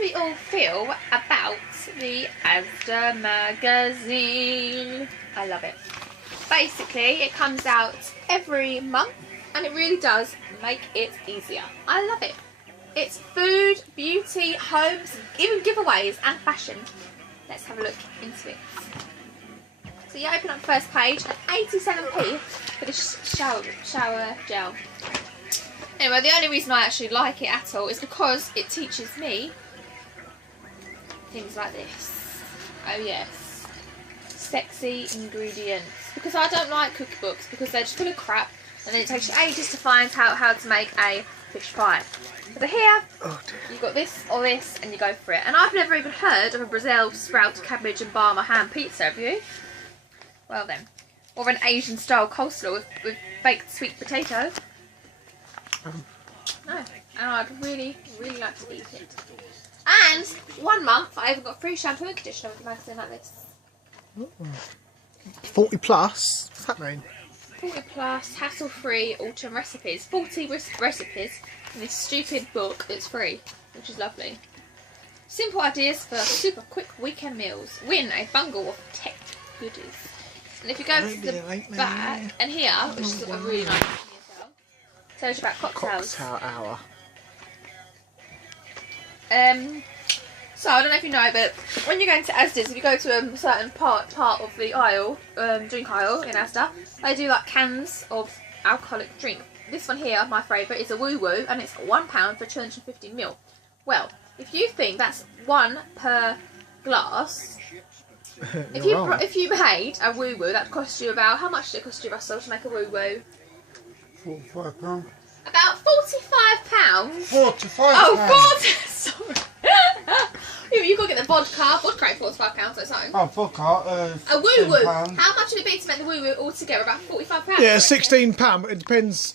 do we all feel about the Asda magazine? I love it. Basically, it comes out every month and it really does make it easier. I love it. It's food, beauty, homes, even giveaways and fashion. Let's have a look into it. So you open up the first page and 87p for this shower gel. Anyway, the only reason I actually like it at all is because it teaches me things like this. Oh yes. Sexy ingredients. Because I don't like cookbooks because they're just full of crap and then it takes you ages to find how to make a fish pie. So here, you've got this or this and you go for it. And I've never even heard of a Brazil sprout, cabbage and parma ham pizza, have you? Well then. Or an Asian style coleslaw with baked sweet potato. No, and I'd really, really like to eat it. And 1 month I even got free shampoo and conditioner with a magazine like this. 40 plus? What's that mean? 40 plus, hassle-free autumn recipes. 40 recipes in this stupid book that's free, which is lovely. Simple ideas for super quick weekend meals. Win a bundle of tech goodies. And if you go to the back, and here, which is a really nice thing as well, tells you about cocktails. Cocktail hour. So I don't know if you know, but when you go into Asda's, if you go to a certain part of the aisle, drink aisle in Asda, they do like cans of alcoholic drink. This one here, my favourite, is a Woo Woo, and it's £1 for 250ml. Well, if you think that's one per glass, if you made a Woo Woo, that cost you about, how much did it cost you, Russell, to make a Woo Woo? £45. About £45. 45. Oh, 40. Sorry. You've got to get the vodka. Vodka ain't £45 or something. Oh, vodka. A Woo Woo. How much would it be to make the Woo Woo altogether? About £45. Yeah, £16, but it depends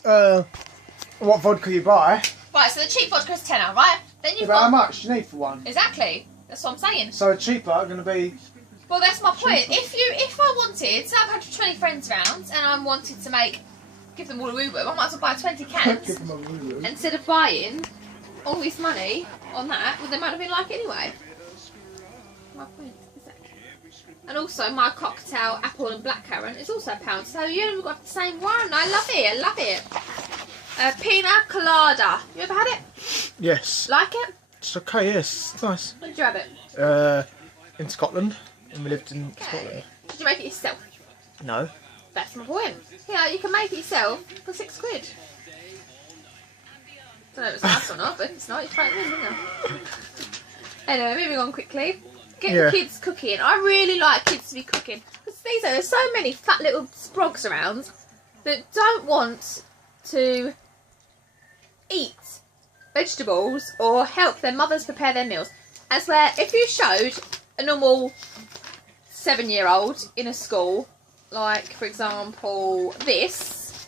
what vodka you buy. Right, so the cheap vodka is tenner, right? Then you've How got. much do you need for one? Exactly. That's what I'm saying. So cheaper are going to be. Well, that's my point. If I wanted, so I've had 20 friends round, and I wanted to give them all a Woo Woo, I might as well buy 20 cans Give them a Woo Woo. instead of buying all this money on that. Well, they might have been like anyway. My point is that. And also, my cocktail apple and blackcurrant is also £1. So you haven't got the same one. I love it. I love it. Pina colada. You ever had it? Yes. Like it? It's okay, yes. It's nice. When did you have it? In Scotland. And we lived in Scotland. Did you make it yourself? No. That's my point. Yeah, you can make it yourself for £6. I don't know if it's nice or not, but if it's not, you throw it in, don't you? Anyway, moving on quickly. Get the kids cooking. I really like kids to be cooking. Because there's so many fat little sprogs around that don't want to eat vegetables or help their mothers prepare their meals. As where if you showed a normal 7-year-old in a school, like for example this,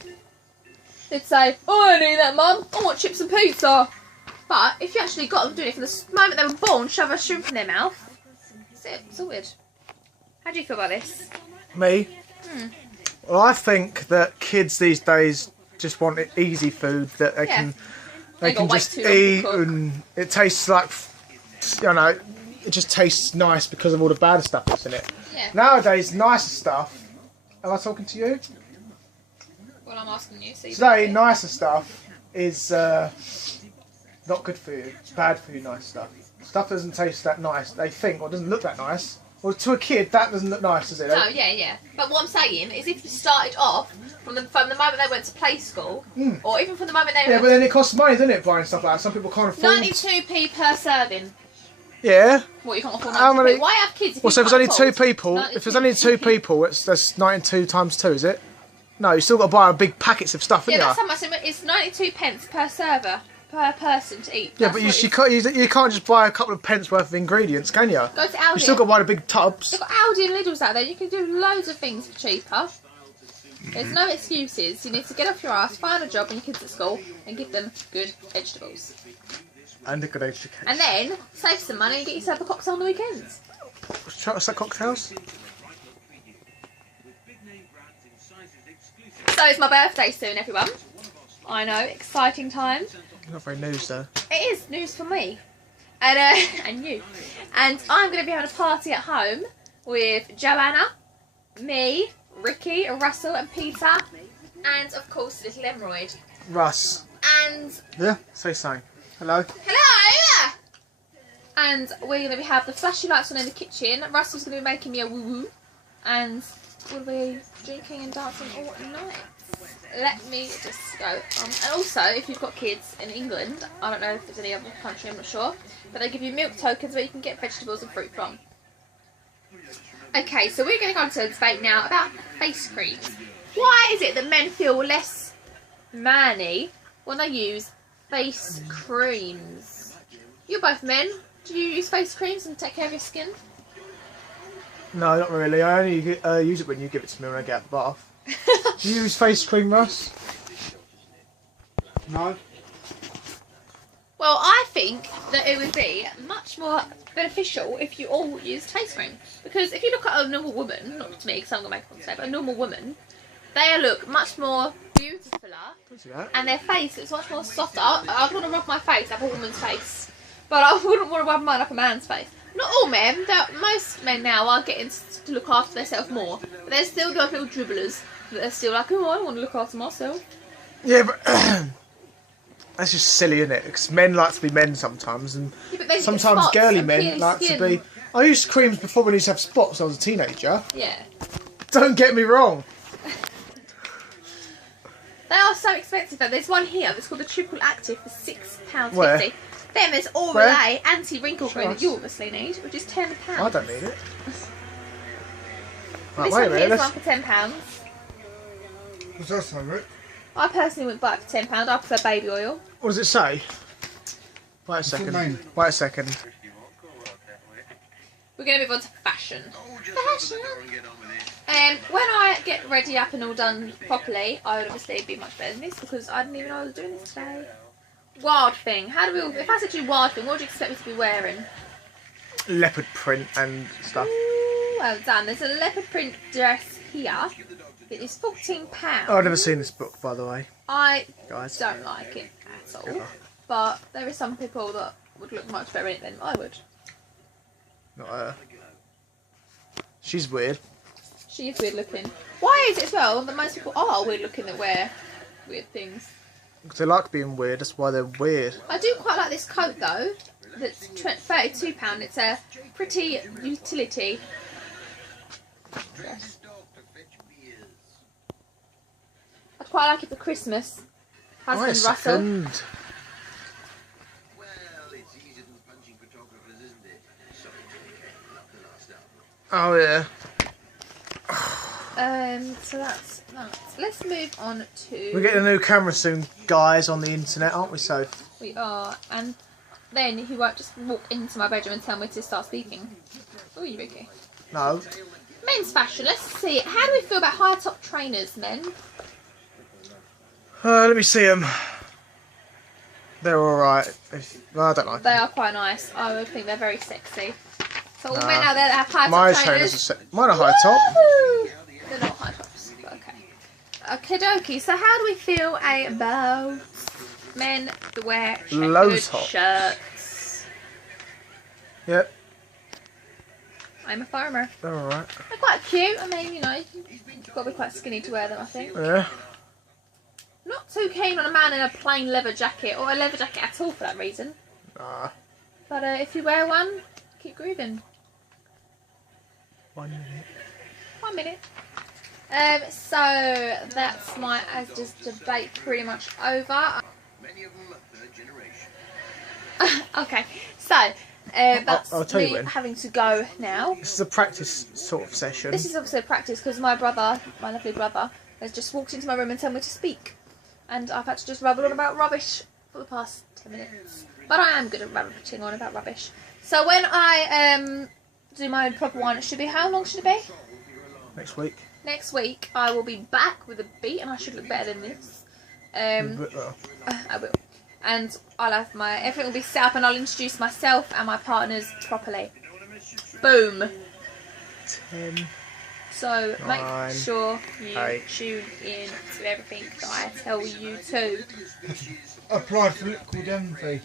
they'd say, "Oh, I don't need that, Mum. I want chips and pizza." But if you actually got them doing it from the moment they were born, shove a shrimp in their mouth, that's it. Sorted. How do you feel about this? Me? Well, I think that kids these days just want easy food that they can just eat, and it tastes like, you know, it just tastes nice because of all the bad stuff that's in it. Yeah. Nowadays, nicer stuff. Am I talking to you? Well, I'm asking you. So Today, nicer stuff is not good for you. It's bad for you, nice stuff. Stuff doesn't taste that nice. They think, or doesn't look that nice. Well, to a kid, that doesn't look nice, does it? No, yeah. But what I'm saying is if you started off from the moment they went to play school, or even from the moment they Yeah, but then it costs money, doesn't it, buying stuff like that? Some people can't afford 92p per serving. Yeah. What, you can't afford 92p? How many? Why have kids if Well, you so if can't there's only afford 2 people, 92p? if there's only 2 people, that's 92 times 2, is it? No, you still got to buy big packets of stuff, Yeah, haven't that's how much it's 92 pence per server, per person to eat. Yeah, That's but what you can't just buy a couple of pence worth of ingredients, can you? Go to Aldi. You still got to buy the big tubs. They've got Aldi and Lidl's out there. You can do loads of things for cheaper. There's no excuses. You need to get off your ass, find a job when your kids at school, and give them good vegetables. And a good education. And then save some money and get yourself a cocktail on the weekends. What's that, cocktails? So it's my birthday soon, everyone. I know, exciting time. Not very news though. It is news for me. and you. And I'm going to be having a party at home with Joanna, me, Ricky, Russell and Peter, and of course little Emerald. Russ. And... Yeah, say something. Hello. Hello! And we're going to have the flashy lights on in the kitchen. Russell's going to be making me a woo-woo. And we'll be drinking and dancing all night. Let me just go. And also, if you've got kids in England, I don't know if there's any other country, I'm not sure, but they give you milk tokens where you can get vegetables and fruit from. Okay, so we're going to go on to a debate now about face creams. Why is it that men feel less manly when they use face creams? You're both men. Do you use face creams and take care of your skin? No, not really. I only use it when you give it to me when I get out of the bath. Do you use face cream, Russ? No. Well, I think that it would be much more beneficial if you all used face cream. Because if you look at a normal woman, not to me because I'm going to make a mistake, but a normal woman, they look much more beautifuler and their face looks much more softer. I'd want to rub my face up a woman's face, but I wouldn't want to rub mine up a man's face. Not all men, most men now are getting to look after themselves more. But there's still those little dribblers that are still like, oh, I don't want to look after myself. Yeah, but that's just silly, isn't it? Because men like to be men sometimes, and yeah, sometimes girly men like to be... I used creams before when I used to have spots when I was a teenager. Yeah. Don't get me wrong. They are so expensive though. There's one here that's called the Triple Active for £6.50. Where? Then there's Orolay anti-wrinkle cream that you obviously need, which is £10. I don't need it. Right, This wait a one minute. here's one for £10. What's that say, Rick? I personally wouldn't buy it for £10. I prefer baby oil. What does it say? Wait a What's it second. mean? Wait a second. We're going to move on to fashion. Fashion. When I get ready up and all done properly, I would obviously be much better than this because I didn't even know I was doing this today. Wild thing. How do we all... If I said to you wild thing, what would you expect me to be wearing? Leopard print and stuff. Ooh, well done. There's a leopard print dress here. It is £14. Oh, I've never seen this book, by the way. I Guys. don't like it at all. Ever. But there are some people that would look much better in it than I would. Not her. She's weird. She is weird looking. Why is it as well that most people are weird looking that wear weird things? Because they like being weird, that's why they're weird. I do quite like this coat though. That's £32. It's a pretty utility dress. I'd quite like it for Christmas. Husband Wait a Russell. second. Oh yeah. So that's that. Let's move on to... We're getting a new camera soon, guys, on the internet, aren't we, Soph? We are. And then he won't just walk into my bedroom and tell me to start speaking. Oh, you Ricky. No. Men's fashion. Let's see. How do we feel about high top trainers, men? Let me see them. They're alright. Well, I don't like They them. are quite nice. I would think they're very sexy. So all Nah. men out there that have high My top trainers. mine are high top. Woo! They're not high tops, but okay. Okie dokie. So how do we feel about men that wear Low checkered top. shirts? Yep, I'm a farmer. they're alright. They're quite cute. I mean, you know, you've got to be quite skinny to wear them, I think. Yeah. Not too keen on a man in a plain leather jacket, or a leather jacket at all for that reason. Nah. But if you wear one, keep grooving. 1 minute. 1 minute. So that's my Asda's debate pretty much over. Okay, so that's I'll tell you me when. having to go now. This is a practice sort of session. This is obviously a practice because my brother, my lovely brother, has just walked into my room and told me to speak. And I've had to just rabble on about rubbish for the past 10 minutes. But I am good at rabbling on about rubbish. So when I do my proper one, it should be, how long should it be? Next week. Next week I will be back with a beat and I should look better than this. I will. And I'll have everything will be set up and I'll introduce myself and my partners properly. Boom. 10. So Nine, make sure you 8. tune in to everything that I tell you to. Apply for liquid envy.